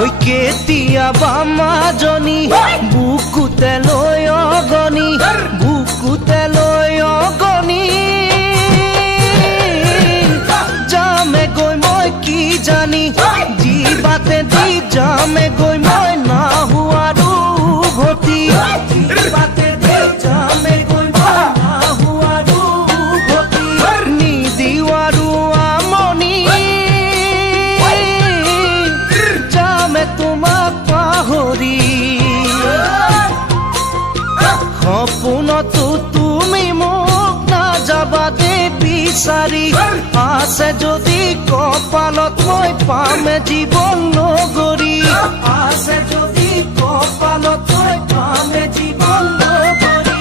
ঐ কেতিয়াবা মাজনী বুকুতে লৈ অগনি বুকুতে লৈ অগনি যামে গৈ মই কি জানি জীৱাতে দি যামে গৈ মই নাহুৱাৰো উভতি জীৱাতে দি যামে গৈ মই নাহুৱাৰো উভতি নিদিৱাৰো আমনি যামে তোমাক পাহৰি সপোনতো তুমি মোক নাযাবা দে বিচাৰি আছে যদি কপালত মই পামে জীৱন নগৰী আছে যদি কপালত মই পামে জীৱন নগৰী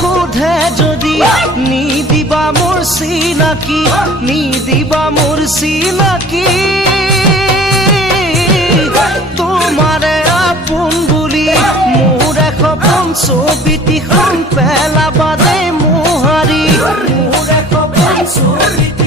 সোধে যদি নিদিবা মোৰ চিনাকি নিদিবা মোৰ চিনাকি তোমাৰে আপোন বুলি মোৰ সপোন ছবিটিখন পেলাবা দে মোহাৰি মোৰ সপোন ছবিটি